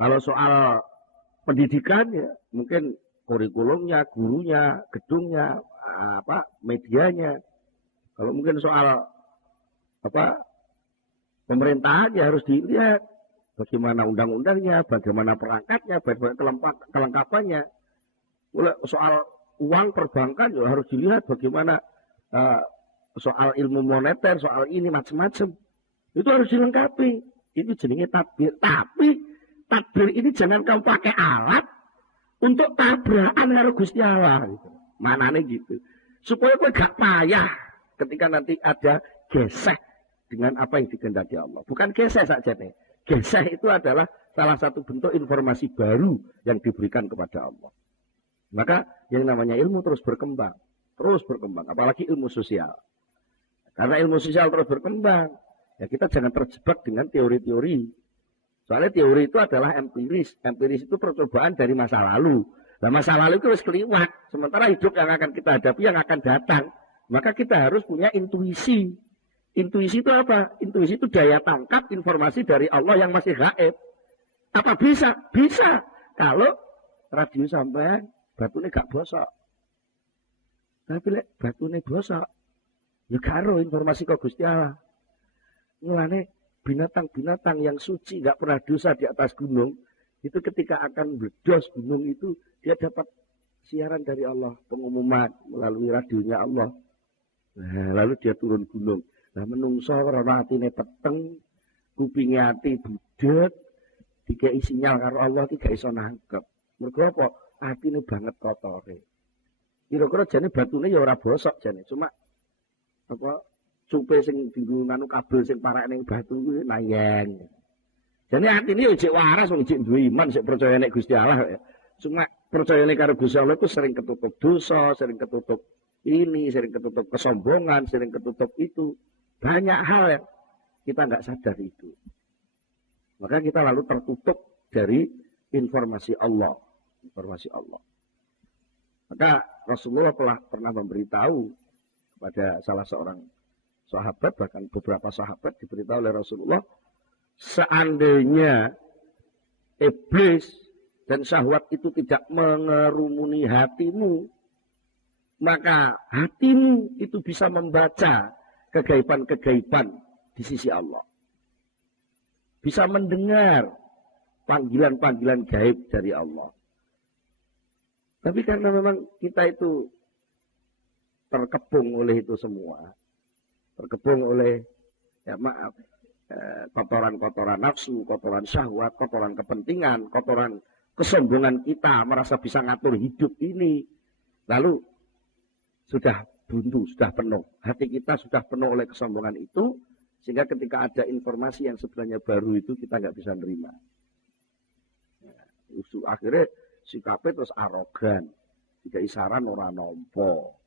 Kalau soal pendidikan ya mungkin kurikulumnya, gurunya, gedungnya, medianya. Kalau mungkin soal pemerintahan ya harus dilihat bagaimana undang-undangnya, bagaimana perangkatnya, bagaimana kelengkapannya. Soal uang perbankan ya harus dilihat bagaimana soal ilmu moneter, soal ini macam-macam. Itu harus dilengkapi. Itu jenenge tadbir. Tapi tadbir ini jangan kamu pakai alat untuk tabrakan karo Gusti Allah. Gitu. Manane gitu. Supaya kau gak payah ketika nanti ada gesek dengan apa yang dikehendaki Allah. Bukan gesek saja nih. Gesek itu adalah salah satu bentuk informasi baru yang diberikan kepada Allah. Maka yang namanya ilmu terus berkembang. Terus berkembang. Apalagi ilmu sosial. Karena ilmu sosial terus berkembang. Ya kita jangan terjebak dengan teori-teori. Soalnya teori itu adalah empiris. Empiris itu percobaan dari masa lalu. Nah masa lalu itu harus keliwat. Sementara hidup yang akan kita hadapi, yang akan datang. Maka kita harus punya intuisi. Intuisi itu apa? Intuisi itu daya tangkap informasi dari Allah yang masih gaib. Apa bisa? Bisa. Kalau radio sampean batune gak bosok. Tapi lek batune bosok, ya karo informasi kok Gusti Allah. Mulane binatang-binatang yang suci gak pernah dosa di atas gunung, itu ketika akan meledos gunung itu dia dapat siaran dari Allah, pengumuman melalui radionya Allah. Nah, lalu dia turun gunung. Nah, menungso ora atine peteng, kupinge ati budhet, dikei sinyal karo Allah iki gak iso nangkep. Mergo apa? Atine banget kotore. Kira-kira jane batune ya ora bosok jane, cuma apa cupe sing dinggo nganu kabel sing parake ning batu kuwi nayeng. Jane atine ya jek waras wong jek duwe iman, sik percaya nek Gusti Allah. Cuma percayane karo Gusti Allah itu sering ketutup dosa, sering ketutup ini, sering ketutup kesombongan, sering ketutup itu. Banyak hal yang kita nggak sadar itu. Maka kita lalu tertutup dari informasi Allah. Informasi Allah. Maka Rasulullah pernah memberitahu kepada salah seorang sahabat, bahkan beberapa sahabat diberitahu oleh Rasulullah, seandainya iblis dan syahwat itu tidak mengerumuni hatimu, maka hatimu itu bisa membaca kegaiban-kegaiban di sisi Allah. Bisa mendengar panggilan-panggilan gaib dari Allah. Tapi karena memang kita itu terkepung oleh itu semua. Terkepung oleh, ya maaf, kotoran-kotoran nafsu, kotoran syahwat, kotoran kepentingan, kotoran kesombongan kita, merasa bisa ngatur hidup ini. Lalu sudah buntu, sudah penuh. Hati kita sudah penuh oleh kesombongan itu, sehingga ketika ada informasi yang sebenarnya baru itu, kita nggak bisa nerima. Akhirnya sikapnya terus arogan. Jika isaran orang nompo.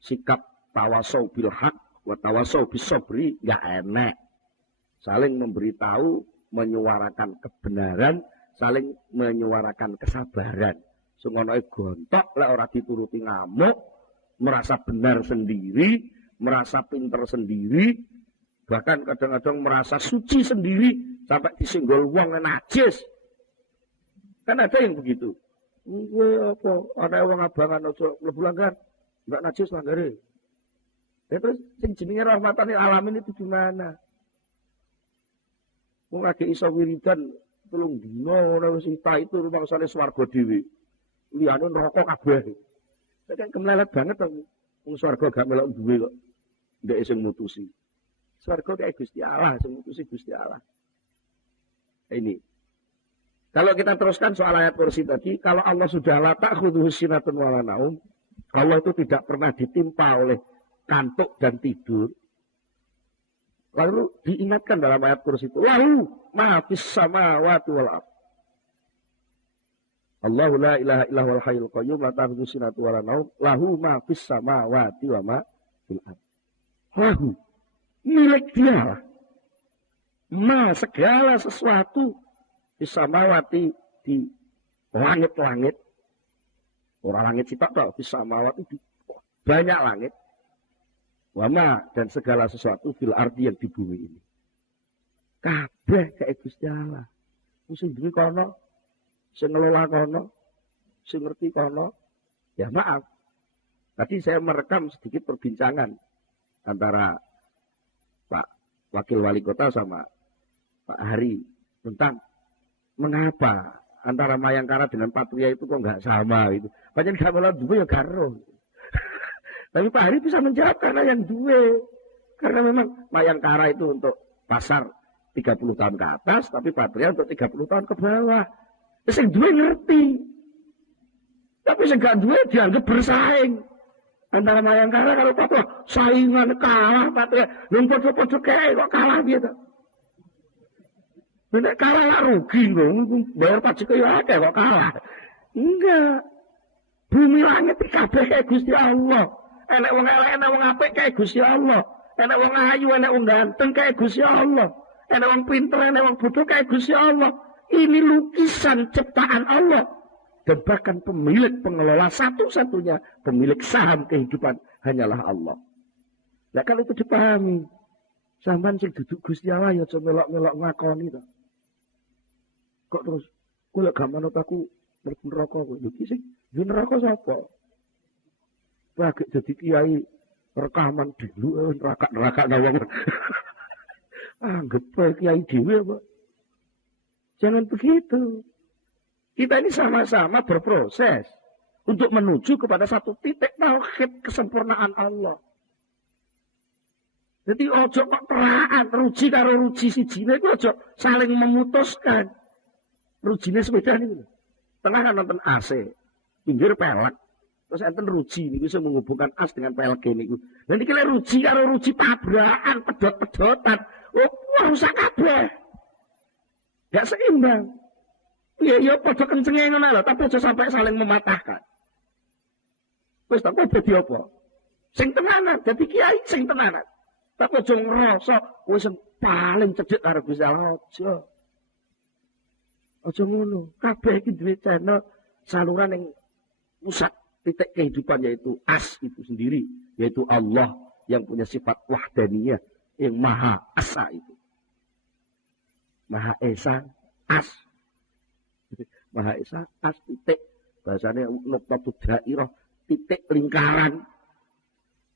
Sikap tawasau bil haq wa tawasau bis sabri nggak enak. Saling memberitahu, menyuarakan kebenaran, saling menyuarakan kesabaran. Sungono gontok lek ora dituruti ngamuk, merasa benar sendiri, merasa pinter sendiri, bahkan kadang-kadang merasa suci sendiri sampai disenggol wong najis. Kan ada yang begitu. Apa? Ada wong abangan aja mlebu langgar, enggak najis langgare. Terus sing jenenge rahmatan lil alamin itu gimana? Wong lagi iso wiridan 3 dina ora wis itu rumangsane swarga dhewe. Liyane neraka kabeh. Nek kan kemlelet banget to. Wong swarga gak melok duwe kok. Ndek sing mutusi. Swarga kayak Gusti Allah, sing mutusi Gusti Allah. Ini. Kalau kita teruskan soal ayat kursi tadi, kalau Allah sudah la ta'khudhuhu sinatun wa la naum, Allah itu tidak pernah ditimpa oleh kantuk dan tidur. Lalu diingatkan dalam ayat kursi itu, lahu ma fis samawati wal ardh. Allahu la ilaha illa huwal hayyul qayyum la ta'khudhuhu sinatun wa la naum, lahu ma fis samawati wa ma fil ardh. Lahu milik dia. Ma segala sesuatu samawati di langit-langit. Orang langit sitok tok, di samawati di banyak langit. Wama dan segala sesuatu fil ardi yang di bumi ini. Kabeh kayak Gusti Allah. sing duwe kono, sing ngelola kono, sing ngerti kono. Ya maaf. Tadi saya merekam sedikit perbincangan antara Pak Wakil Wali Kota sama Pak Hari tentang mengapa antara Mayangkara dengan Patria itu kok nggak sama gitu. Banyak gamelan duwe ya karo. Tapi Pak Hari bisa menjawab karena yang duwe. Karena memang Mayangkara itu untuk pasar 30 tahun ke atas, tapi Patria untuk 30 tahun ke bawah. Terus yang duwe ngerti. Tapi yang gak duwe dianggap bersaing. Antara Mayangkara kalau Patria saingan kalah Patria. Yang podo-podo kayak kok kalah gitu. Nek kalah gak rugi loh. Bayar pajak ya akeh kok kalah. Enggak. Bumi langit kabeh kayak Gusti Allah. Enek wong elek, enek wong apik kayak Gusti Allah. Enek wong ayu, enek wong ganteng kayak Gusti Allah. Enek wong pinter, enek wong bodoh kayak Gusti Allah. Ini lukisan ciptaan Allah. Dan bahkan pemilik pengelola satu-satunya pemilik saham kehidupan hanyalah Allah. Nah kalau itu dipahami, sampean sing duduk Gusti Allah ya aja melok-melok ngakoni to. Kok terus kula gak manut aku mlebu neraka kok. Lho ki sing neraka sapa? Lagi jadi kiai rekaman dulu neraka nawang. Anggap kiai dhewe apa? Jangan begitu. Kita ini sama-sama berproses untuk menuju kepada satu titik tauhid kesempurnaan Allah. Jadi ojo kok peraan ruji karo ruji sijine iku ojo saling memutuskan. Rujine sepeda niku. Tengah kan nonton AC, pinggir pelek. Terus enten ruji niku bisa menghubungkan as dengan pelek niku. Lah niki lek ruji karo ruji tabrakan, pedot-pedotan. Oh, rusak kabeh. Gak seimbang. Ya padha kencenge ngono lho, tapi aja sampai saling mematahkan. Wis tak kok dadi apa? Sing tenanan, dadi kiai sing tenanan. Tapi aja ngrasa wis paling cedhek karo Gusti Allah aja. Aja ngono. Kabeh iki duwe channel saluran yang pusat titik kehidupan yaitu as itu sendiri, yaitu Allah yang punya sifat wahdaniyah, yang maha asa itu. Maha esa as. Maha esa as titik bahasanya nuqtatud dairah, titik lingkaran.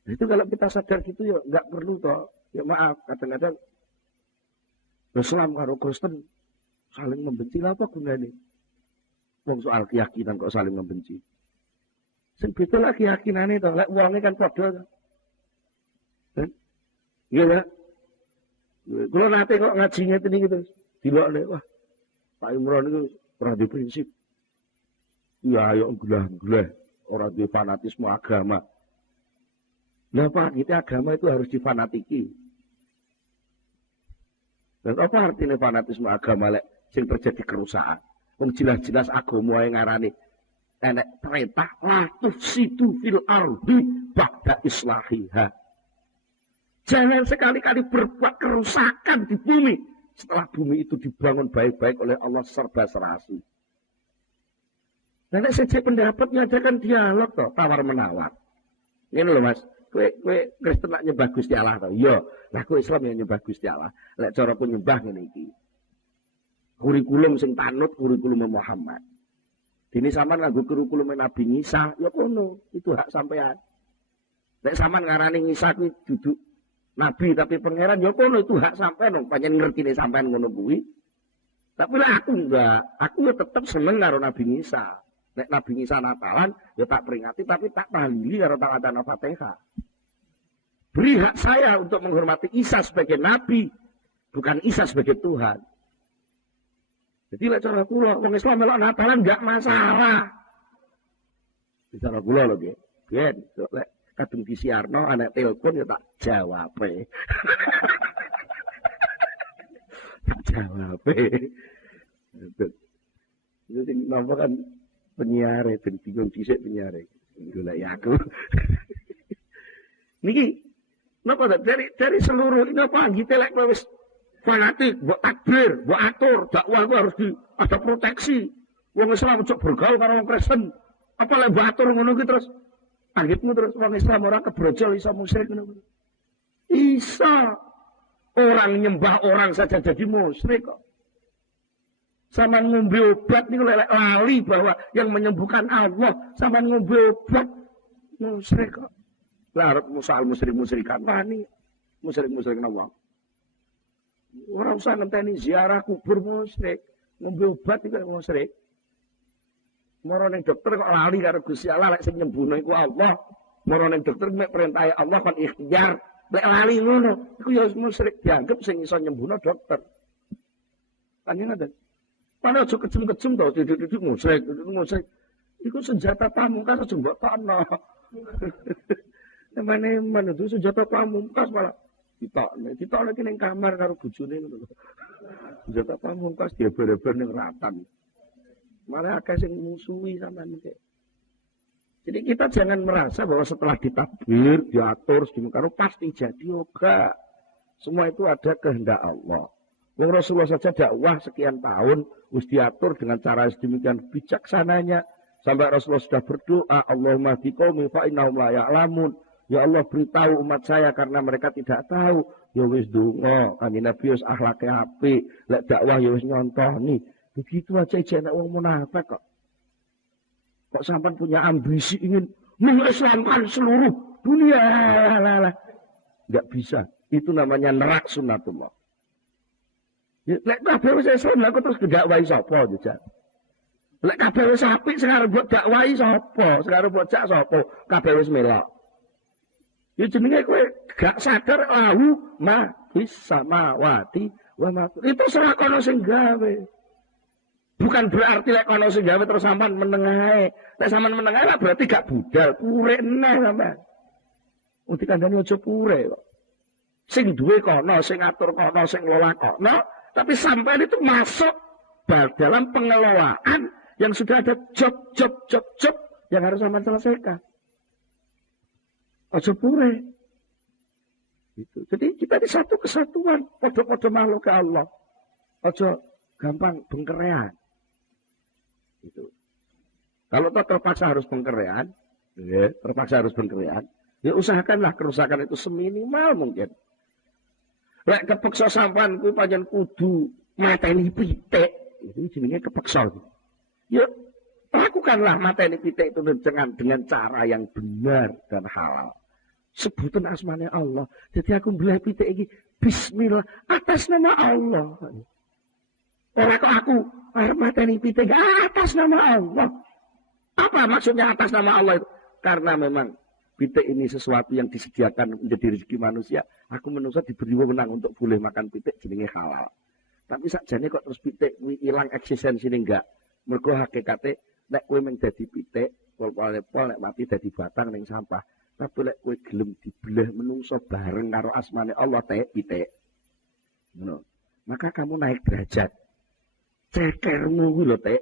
Nah, itu kalau kita sadar gitu ya nggak perlu toh. Ya maaf, kadang-kadang Islam karo Kristen saling membenci lah apa gunanya? Wong soal keyakinan kok saling membenci. Sing beda lah keyakinane to, lek wonge kan padha to. Iya ya. Kalau nate kok ngaji ngeten iki terus dilokne wah. Pak Imron itu ora di prinsip. Ya ayo gelah-gelah ora di fanatisme agama. Lah Pak, kita agama itu harus difanatiki. Dan apa artinya fanatisme agama lek sing terjadi kerusakan? Wong jelas-jelas agama yang ngarani enek perintah la tufsidu fil ardi ba'da islahiha. Jangan sekali-kali berbuat kerusakan di bumi setelah bumi itu dibangun baik-baik oleh Allah serba serasi. Nah, sejak pendapat ngadakan dialog toh, tawar menawar. Ini loh Mas, kue Kristen nak nyembah Gusti Allah toh. Iya, lah kue Islam yang nyembah Gusti Allah. Lek cara pun nyembah ngene iki. Kurikulum sing tanut kurikulum Muhammad. Dini sampean nganggo kurikulum Nabi Isa, ya kono, itu hak sampean. Lek sampean ngarani Isa kuwi duduk Nabi tapi pangeran, ya kono itu hak sampean, pancen ngertine sampean ngono kuwi. Tapi lah aku enggak, aku ya tetep seneng karo Nabi Isa. Nek Nabi Isa Natalan, ya tak peringati tapi tak tahlili karo tak ada Fatihah. Beri hak saya untuk menghormati Isa sebagai Nabi, bukan Isa sebagai Tuhan. Jadi lek cara kula wong Islam melok Natalan enggak masalah. Cara kula lho nggih. Nggih, lek kadung disiarno anak telepon ya tak jawab. Tak jawab. Itu sing napa kan penyiar ben bingung dhisik penyiar. Golek aku. Niki napa dari seluruh ini apa anggite lek wis fanatik, buat takbir, buat atur, dakwah itu harus ada proteksi. Wong Islam cok bergaul karo wong Kristen. Apa lek buat atur ngono ki terus anggitmu terus wong Islam ora kebrojol iso musyrik ngono. Isa orang nyembah orang saja jadi musyrik kok. Sama ngombe obat niku lek lali bahwa yang menyembuhkan Allah, sama ngombe obat musyrik kok. Lah arep musal musyrik-musyrikan wani. Musyrik-musyrik Allah. Ora usah ngenteni ziarah kubur musyrik, ngombe obat iku musyrik. Moro ning dokter kok lali karo Gusti Allah lek sing nyembuhno iku Allah. Moro ning dokter mek perintahe Allah kon ikhtiar. Lek lali ngono, iku ya musyrik dianggep sing iso nyembuhno dokter. Kan ngoten. Padahal aja kejem-kejem to, didik-didik musyrik. Iku senjata pamungkas aja mbok tokno. Temane itu senjata pamungkas malah ditokne ki ning kamar karo bojone ngono lho. Senjata pamungkas dieber-eber ning ratan. Malah akeh sing musuhi sampean iki. Jadi kita jangan merasa bahwa setelah ditakbir, diatur, sedemikian pasti jadi yoga. Semua itu ada kehendak Allah. Yang Rasulullah saja dakwah sekian tahun, harus diatur dengan cara sedemikian bijaksananya. Sampai Rasulullah sudah berdoa, Allahumma hdiqaumi fa innahum la ya'lamun. Ya Allah beritahu umat saya karena mereka tidak tahu. Ya wis donga, kanjeng Nabi wis akhlake apik, lek dakwah ya wis nyontoni. Begitu aja jenenge wong munafik kok. Kok sampean punya ambisi ingin mengislamkan seluruh dunia. Enggak bisa. Itu namanya nerak sunnatullah. Lek kabeh wis Islam lha kok terus dakwahi sapa jajal. Lek kabeh wis apik sing arep mbok dakwahi sapa? Sing arep mbok jak sapa? Kabeh wis melok. Ya jenenge kowe gak sadar ma fis samawati wa ma. Itu salah kono sing gawe. Bukan berarti lek kono sing gawe terus sampean menengahe. Lek sampean menengahe berarti gak budal, pure neh sampean. Uti kandhane aja pure kok. Sing duwe kono, sing atur kono, sing lola kono. Tapi sampai itu masuk dalam pengelolaan yang sudah ada job yang harus sama selesaikan. Ojo pure. Itu. Jadi kita di satu kesatuan, podo-podo makhluk ke Allah. Ojo gampang bengkerean. Itu. Kalau terpaksa harus bengkerean, ya usahakanlah kerusakan itu seminimal mungkin. Lek kepeksa sampean ku pancen kudu mateni pitik, itu jenenge kepeksa. Ya lakukanlah mateni pitik itu dengan cara yang benar dan halal. Sebutan asmane Allah. Jadi aku mbeleh pitik iki bismillah atas nama Allah. Ora kok aku arep mateni pitik atas nama Allah. Apa maksudnya atas nama Allah itu? Karena memang pitik ini sesuatu yang disediakan menjadi rezeki manusia. Aku menungso diberi wewenang untuk boleh makan pitik jenenge halal. Tapi sakjane kok terus pitik kuwi ilang eksistensine enggak. Mergo hakikate nek kowe mung dadi pitik, pol-pol nek mati dadi batang ning sampah. Tapi lek kowe gelem dibelah menungso bareng karo asmane Allah pitik. Ngono. Maka kamu naik derajat. Cekermu kuwi lho, Tek.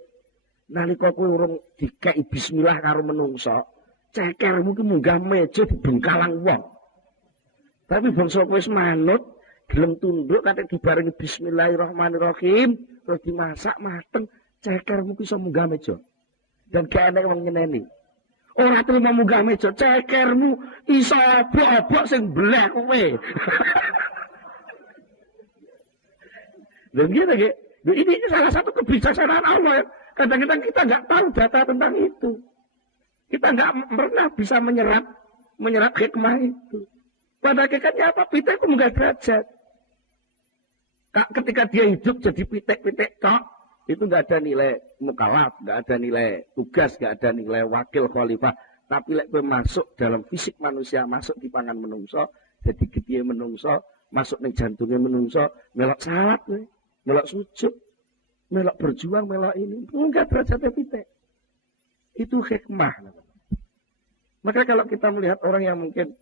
Nalika kowe urung dikeki bismillah karo menungso, cekermu ki munggah meja dibengkalang wong. Tapi bangsa kowe wis manut, gelem tunduk kate dibarengi bismillahirrahmanirrahim, terus dimasak mateng, cekermu ki iso munggah meja. Dan gak enek wong nyeneni. Ora terima munggah meja, cekermu iso obok-obok sing belah kowe. Dan gitu, ini salah satu kebijaksanaan Allah ya. Kadang-kadang kita nggak tahu data tentang itu. Kita nggak pernah bisa menyerap hikmah itu. Pada hakikatnya apa? Pitik itu munggah derajat. Ketika dia hidup jadi pitik-pitik tok, itu nggak ada nilai mukalaf, nggak ada nilai tugas, nggak ada nilai wakil khalifah. Tapi lek masuk dalam fisik manusia, masuk di pangan menungso, jadi gede menungso, masuk ning jantungnya menungso, melok salat, melok sujud, melok berjuang, melok ini, enggak derajatnya pitik. Itu hikmah. Maka kalau kita melihat orang yang mungkin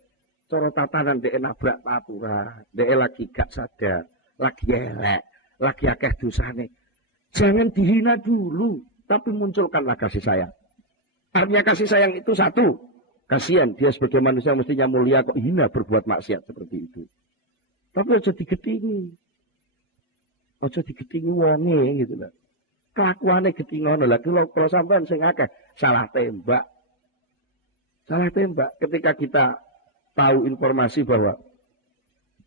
coro tatanan dia nabrak aturan, dia lagi gak sadar, lagi elek, lagi akeh dosane, jangan dihina dulu, tapi munculkanlah kasih sayang. Artinya kasih sayang itu satu, kasihan dia sebagai manusia mestinya mulia kok hina berbuat maksiat seperti itu. Tapi aja digetingi. Aja digetingi wonge gitu lho. Kelakuane getingono lha kalau sampean sing akeh salah tembak. Salah tembak ketika kita tahu informasi bahwa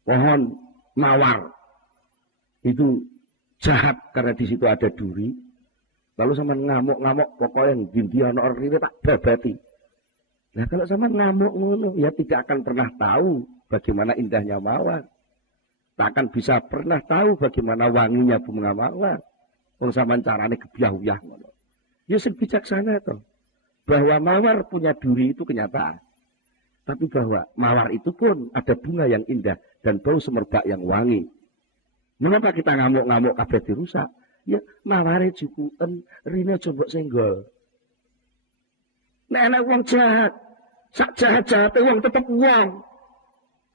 pohon mawar itu jahat karena di situ ada duri, lalu sama ngamuk-ngamuk pokoknya dindi ana rene tak babati. Nah kalau sama ngamuk ngono ya tidak akan pernah tahu bagaimana indahnya mawar. Tak akan bisa pernah tahu bagaimana wanginya bunga mawar. Wong sampean carane gebyah-uyah ngono. Ya sing bijaksana to. Bahwa mawar punya duri itu kenyataan. Tapi bahwa mawar itu pun ada bunga yang indah dan bau semerbak yang wangi. Mengapa kita ngamuk-ngamuk kabeh dirusak? Ya maware jukuken rine coba senggol. Nek ana wong jahat, sak jahat-jahate wong tetep wong.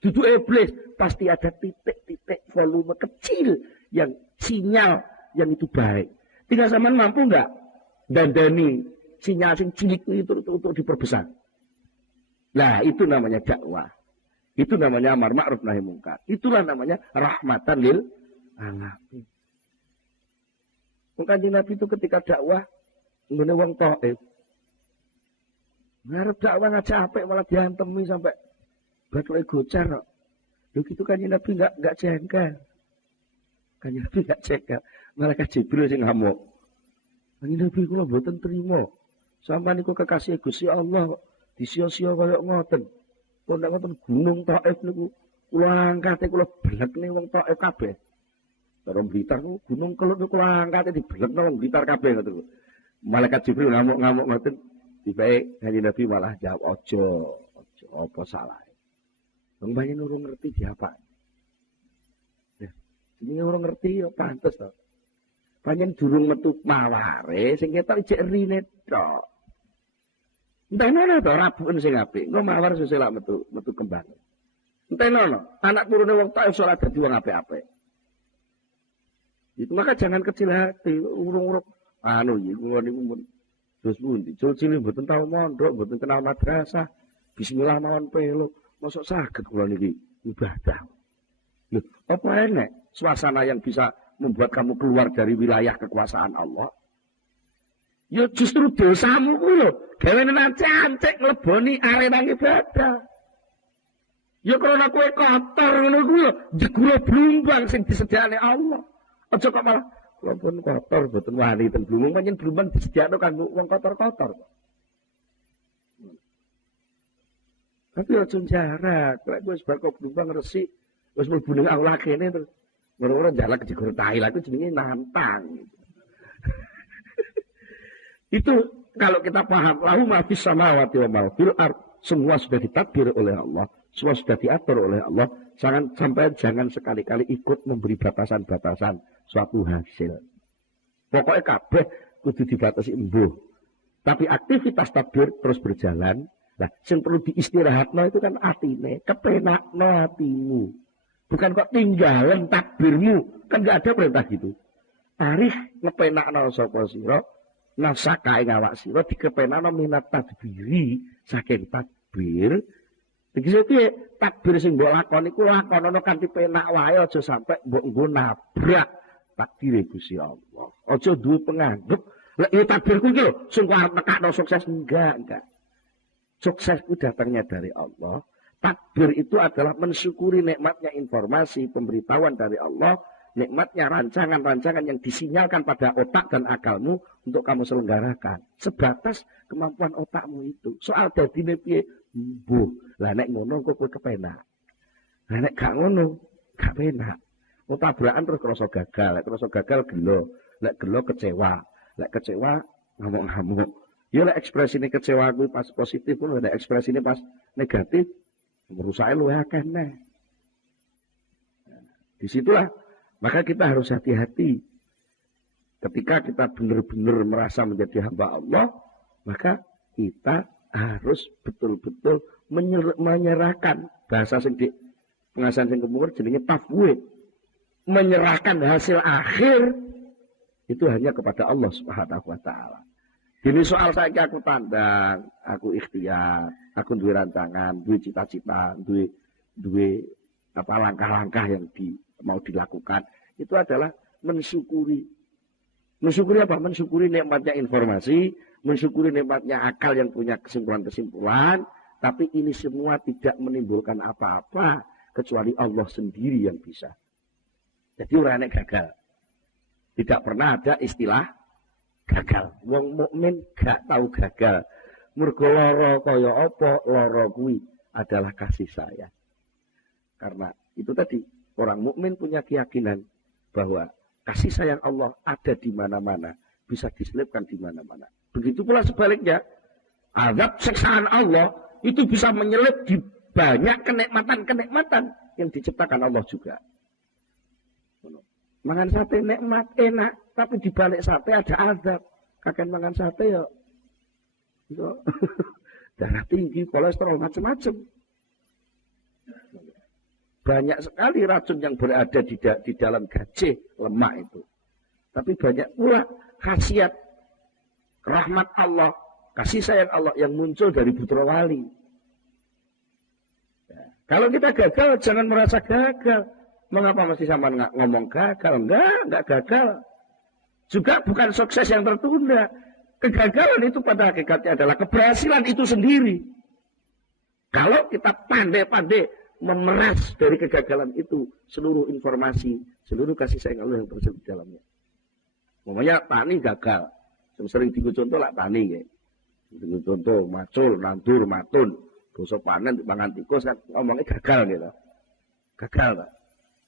Dudu iblis, pasti ada titik-titik volume kecil yang sinyal yang itu baik. Tinggal sampean mampu enggak dandani sinyal sing cilik itu untuk diperbesar. Nah, itu namanya dakwah. Itu namanya amar ma'ruf nahi mungkar. Itulah namanya rahmatan lil alamin. Kanjeng Nabi itu ketika dakwah ngene wong Thaif. Ngarep dakwah ngajak apik malah diantemi sampai bathuke gocar kok. Lho gitu Kanjeng Nabi enggak jengkel. Kanjeng Nabi enggak jengkel. Malaikat Jibril sing ngamuk. Kanjeng Nabi kula mboten trima. Sampeyan niku kekasih Gusti Allah disia-sia kaya ngoten. Kok nek ngoten gunung Thaif niku kula angkate kula belekne wong Thaif kabeh. Karo Blitar niku gunung Kelut niku kula angkate dibelekno wong Blitar kabeh ngoten. Malaikat Jibril ngamuk-ngamuk ngoten. Tibae Kanjeng Nabi malah jawab ojo apa salah. Wong banyak urung ngerti diapa. Ya, jenenge urung ngerti ya pantes to. Panjen durung metu maware sing ketok ijek rine tok. Entenono to rabuken sing apik. Engko mawar sesuk lak metu kembang. Entenono, anak turune wong Thaif salat dadi wong apik-apik. Itu maka jangan kecil hati, urung-urung anu iki kula niku terus pundi. Cilik mboten tau mondok, mboten kenal madrasah. Bismillah mawon peluk. Mosok saged kula niki ibadah. Lho, apa enek suasana yang bisa membuat kamu keluar dari wilayah kekuasaan Allah? Ya justru dosamu kuwi lho, gawe nancek ngleboni arena ibadah. Ya krana kowe kotor ngono kuwi lho, jegule blumbang sing disediakne Allah. Aja kok malah kula pun kotor mboten wani ten blumbang, pancen blumbang disediakno kanggo wong kotor-kotor. Tapi aja jarak, lek wis bar kok blumbang resik, wis mlebu ning aula kene terus ora jalan ke jegur tahi lah, itu jenenge nantang. Itu kalau kita paham, lahu ma fis samawati wa ma fil ard, semua sudah ditakdir oleh Allah, semua sudah diatur oleh Allah. Jangan sekali-kali ikut memberi batasan-batasan suatu hasil. Pokoknya kabeh kudu dibatasi embuh. Tapi aktivitas takbir terus berjalan. Nah, yang perlu diistirahatno itu kan atine, kepenakno hatimu. Bukan kok tinggalan takbirmu, kan enggak ada perintah gitu. Arif ngepenakno sapa sira, nafsaka ing awak sira dikepenakno minat tadbiri saking takbir. Tegese piye? Takbir sing mbok lakoni iku lakonono kanthi penak wae, aja sampe mbok nggo nabrak takdire Gusti Allah. Aja duwe penganggep, lek takbirku iki lho sing kok arep nekakno sukses enggak. Sukses itu datangnya dari Allah. Takbir itu adalah mensyukuri nikmatnya informasi, pemberitahuan dari Allah, nikmatnya rancangan-rancangan yang disinyalkan pada otak dan akalmu untuk kamu selenggarakan. Sebatas kemampuan otakmu itu. Soal dadine piye? Mbuh. Lah nek ngono kok kowe kepenak. Lah nek gak ngono, gak penak. Mau tabrakan terus krasa gagal, lek krasa gagal gelo, lek gelo kecewa, lek kecewa ngamuk-ngamuk. Ya lek ekspresine kecewa kuwi pas positif, lek ekspresine pas negatif, merusake luwih akeh neh. Disitulah maka kita harus hati-hati. Ketika kita benar-benar merasa menjadi hamba Allah, maka kita harus betul-betul menyerahkan bahasa sing di pengasahan sing kemur jenenge tafwid. Menyerahkan hasil akhir itu hanya kepada Allah Subhanahu wa taala. Ini soal saiki aku tandang, aku ikhtiar, aku duwe rancangan, duwe cita-cita, duwe apa langkah-langkah yang mau dilakukan. Itu adalah mensyukuri. Mensyukuri apa? Mensyukuri nikmatnya informasi, mensyukuri nikmatnya akal yang punya kesimpulan-kesimpulan, tapi ini semua tidak menimbulkan apa-apa kecuali Allah sendiri yang bisa. Jadi orang gagal. Tidak pernah ada istilah gagal. Wong mukmin gak tahu gagal. Mergo lara kaya apa, lara kuwi adalah kasih sayang. Karena itu tadi, orang mukmin punya keyakinan bahwa kasih sayang Allah ada di mana-mana, bisa diselipkan di mana-mana. Begitu pula sebaliknya, azab siksaan Allah itu bisa menyelip di banyak kenikmatan-kenikmatan yang diciptakan Allah juga. Mangan sate nikmat, enak, tapi di balik sate ada azab. Kakek mangan sate ya darah tinggi, kolesterol, macam-macam. Banyak sekali racun yang berada di dalam gajah lemak itu. Tapi banyak pula khasiat rahmat Allah, kasih sayang Allah yang muncul dari putra wali. Ya. Kalau kita gagal, jangan merasa gagal. Mengapa mesti sama ngomong gagal? Enggak gagal. Juga bukan sukses yang tertunda. Kegagalan itu pada hakikatnya adalah keberhasilan itu sendiri. Kalau kita pandai-pandai memeras dari kegagalan itu seluruh informasi, seluruh kasih sayang Allah yang terselip di dalamnya. Namanya tani gagal. Yang sering dicontoh lah tani ya. Contoh macul, nandur, matun, dosa panen, pangan tikus kan ngomongnya gagal gitu. Gagal Pak.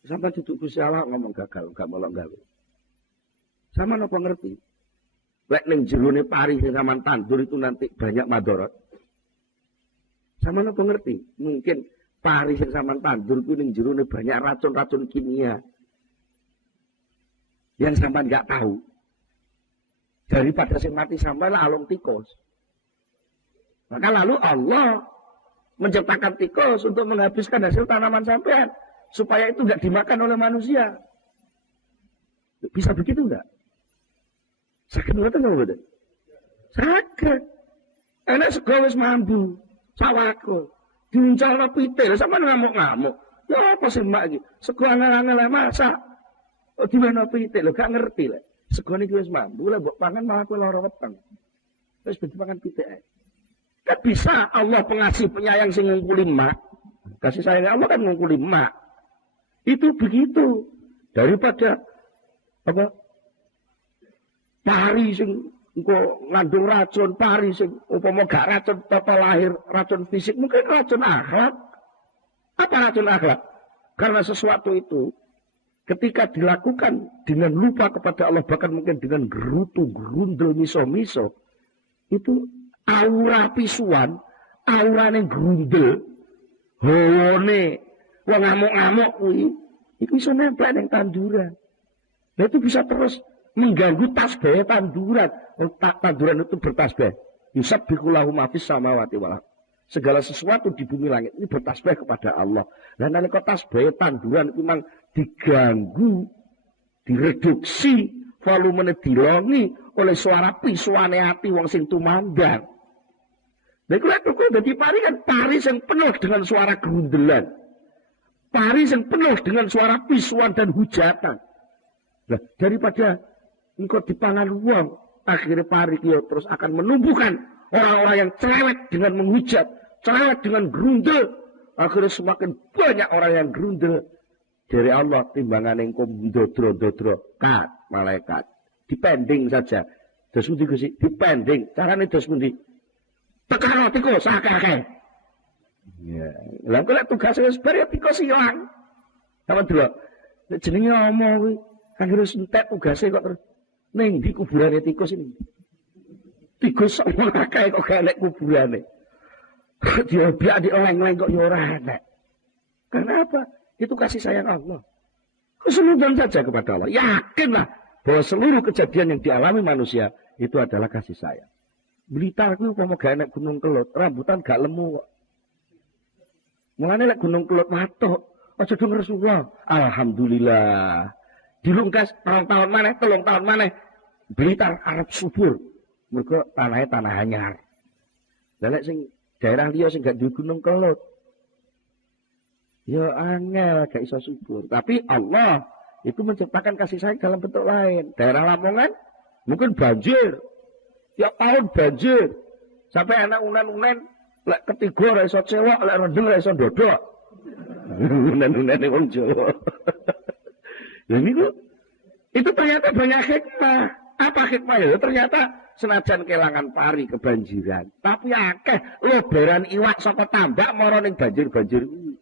Sampai duduk Gusti Allah ngomong gagal, enggak molok gawe. Sama napa ngerti? Lek ning jerone pari sing sampean tandur itu nanti banyak madorot. Sama napa ngerti? Mungkin pari sing sampean tandur kuwi ning jerone banyak racun-racun kimia. Yang sampean enggak tahu. Daripada sing mati sampean alung tikus. Maka lalu Allah menciptakan tikus untuk menghabiskan hasil tanaman sampean supaya itu enggak dimakan oleh manusia. Bisa begitu enggak? Sakit ngoten nggak betul? Sakit. Enak sego wis mambu, sawako. Diuncalno pitik, sama ngamuk-ngamuk. Ya apa sih mak iki? Sego angel-angel masak. Oh di mana pitik lho gak ngerti lho. Sego niki wis mambu lah mbok pangan malah kowe lara weteng. Wis ben pangan pitik ae. Kan bisa Allah pengasih penyayang sing ngungkuli mak. Kasih sayang Allah kan ngungkuli mak. Itu begitu. Daripada apa? Pari sing engko ngandung racun, pari sing upama gak racun tata lahir, racun fisik, mungkin racun akhlak. Apa racun akhlak? Karena sesuatu itu ketika dilakukan dengan lupa kepada Allah, bahkan mungkin dengan gerutu, gerundel, miso-miso, itu aura pisuan, aurane gerundel, hawane, wong ngamuk-ngamuk kuwi, iku iso nempel ning tanduran. Nah itu bisa terus mengganggu tasbih tanduran. Tanduran itu bertasbih. Yusabbihu lahu ma fis samawati wal ardh. Segala sesuatu di bumi langit ini bertasbih kepada Allah. Dan nalika tasbih tanduran itu memang diganggu, direduksi, volumenya dilongi oleh suara pisuane ati wong sing tumandang. Lha iku lek dadi pari kan pari sing penuh dengan suara gerundelan. Pari sing penuh dengan suara pisuan dan hujatan. Nah, daripada engkau dipangan uang, akhirnya pari dia terus akan menumbuhkan orang-orang yang cerewet dengan menghujat, cerewet dengan gerundel. Akhirnya semakin banyak orang yang gerundel. Dari Allah timbangan engkau dodro-dodro, kat, malaikat. Dipending saja. Dos pundi Gusti? Dipending. Carane dos pundi? Tekan tikus akeh-akeh. Ya, lha kok lek tugas wis bar ya tikus ilang. Sama delok. Nek jenenge omong kuwi, akhire entek tugase kok terus ning di kuburane tikus ini. Tikus sama akeh kok gak enek kuburane. Dia biak di oleng-oleng kok ya ora enek. Kenapa? Itu kasih sayang Allah. Keseluruhan saja kepada Allah. Yakinlah bahwa seluruh kejadian yang dialami manusia itu adalah kasih sayang. Blitar ku umpama gak enek gunung kelut, rambutan gak lemu kok. Mulane lek gunung kelut matuk, aja do Rasulullah. Alhamdulillah. Dilungkas 2 tahun maneh, 3 tahun maneh Blitar arep subur. Mergo tanahnya tanah anyar. Lah lek sing daerah liya sing gak duwe gunung kelut, ya angel gak iso subur. Tapi Allah itu menciptakan kasih sayang dalam bentuk lain. Daerah Lamongan mungkin banjir. Tiap tahun banjir. Sampai anak unen-unen lek ketiga ora iso cewek, lek rendeng ora iso ndodok. Unen-unen wong Jawa. Lha niku Itu ternyata banyak hikmah. Apa hikmah ya? Ternyata senajan kelangan pari kebanjiran, tapi akeh loberan iwak saka tambak mara ning banjir-banjir kuwi.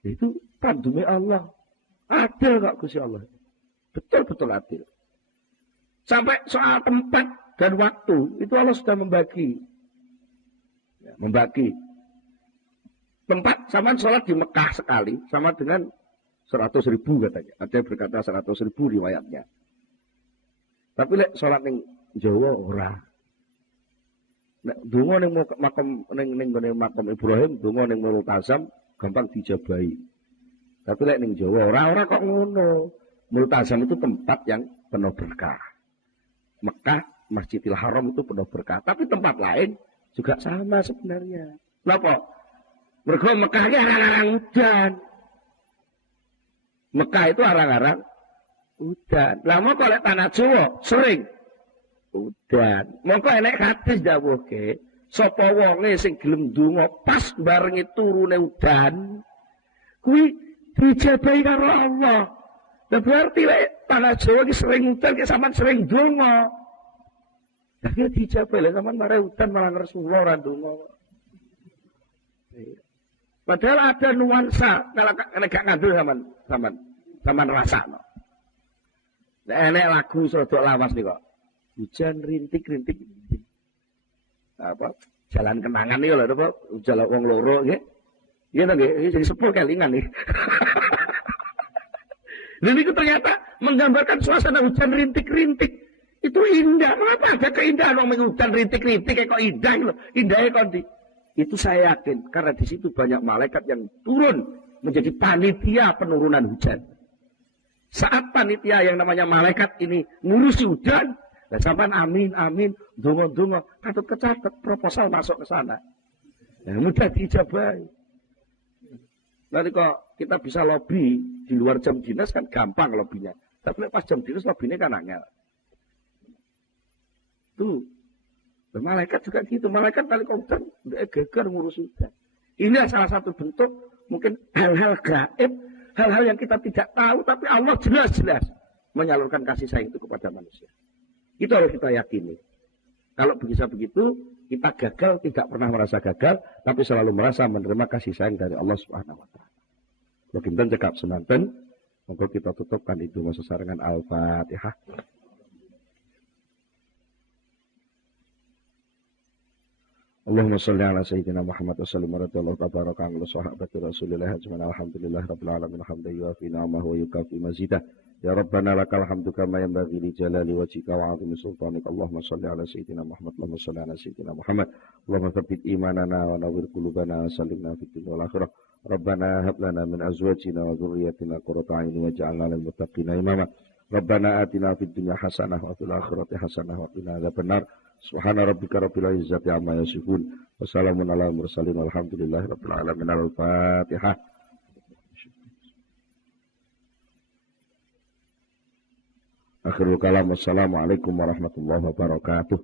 Itu pandume Allah. Adil kok Gusti Allah. Betul-betul adil. Sampai soal tempat dan waktu itu Allah sudah membagi. Ya, membagi. Tempat sama sholat di Mekah sekali sama dengan 100.000 katanya. Ada yang berkata 100.000 riwayatnya. Tapi lek sholat ning Jawa ora. Nek donga ning makam Ibrahim, donga ning Multazam gampang dijabahi. Tapi lek ning Jawa ora kok ngono. Multazam itu tempat yang penuh berkah. Mekah, Masjidil Haram itu penuh berkah. Tapi tempat lain juga sama sebenarnya. Kenapa? Mergo Mekah iki arang-arang udan. Mekah itu arang-arang udan. Lah mau kalau tanah Jawa sering udan. Mongko enek hadis dawuhke, sapa wonge sing gelem ndonga pas barengi turune udan, kuwi dijabahi karo Allah. Lah berarti lek tanah Jawa iki sering udan, ki sampean sering ndonga. Lah dia dijabahi lek sampean mare udan malah ngresula ora ndonga. Padahal ada nuansa nek gak ngandel sampean rasakno. Nek enek lagu sodok lawas nih kok. Hujan rintik-rintik. Apa? Jalan kenangan nih lho apa? Jalan wong loro nggih. Iya ta nggih, jadi sepul kelingan nih. Dan itu ternyata menggambarkan suasana hujan rintik-rintik. Itu indah. Mengapa ada keindahan orang hujan rintik-rintik kok indah lho. Indahnya kondi. Itu saya yakin karena di situ banyak malaikat yang turun menjadi panitia penurunan hujan. Saat panitia yang namanya malaikat ini ngurusi hujan, dan sampai amin, dongo-dongo, katut kecatet, proposal masuk ke sana. Nah, mudah diijabahi. Nanti kok kita bisa lobby di luar jam dinas kan gampang lobbynya. Tapi pas jam dinas lobbynya kan angel. Tuh. Malaikat juga gitu. Malaikat kali kau hujan, udah geger ngurus hujan. Ini salah satu bentuk mungkin hal-hal gaib, hal-hal yang kita tidak tahu, tapi Allah jelas-jelas menyalurkan kasih sayang itu kepada manusia. Itu harus kita yakini. Kalau bisa begitu, kita gagal tidak pernah merasa gagal, tapi selalu merasa menerima kasih sayang dari Allah Subhanahu Wa Taala. Mungkin cekap semanten, monggo kita tutupkan itu masa sarangan Al-Fatihah. Allahumma salli ala sayyidina Muhammad wa sallim wa radiyallahu tabaraka ala sahabati Rasulillah ajma'in alhamdulillah rabbil alamin hamdan yuafi ni'amahu wa yukafi mazidah ya rabbana lakal hamdu kama yanbaghi li jalali wajhika wa 'azimi sultanik Allahumma salli ala sayyidina Muhammad Allahumma salli ala sayyidina Muhammad Allahumma tsabbit imanana wa nawwir qulubana wa sallimna fid dunya wal akhirah rabbana hab lana min azwajina wa dhurriyyatina qurrata a'yun waj'alna lil muttaqina imama rabbana atina fid dunya hasanah wa fil akhirati hasanah wa qina adzabannar Subhana rabbika rabbil izzati amma yasifun. Wassalamun ala mursalin walhamdulillahi rabbil alamin. Al-Fatihah. Akhirul kalam. Wassalamualaikum warahmatullahi wabarakatuh.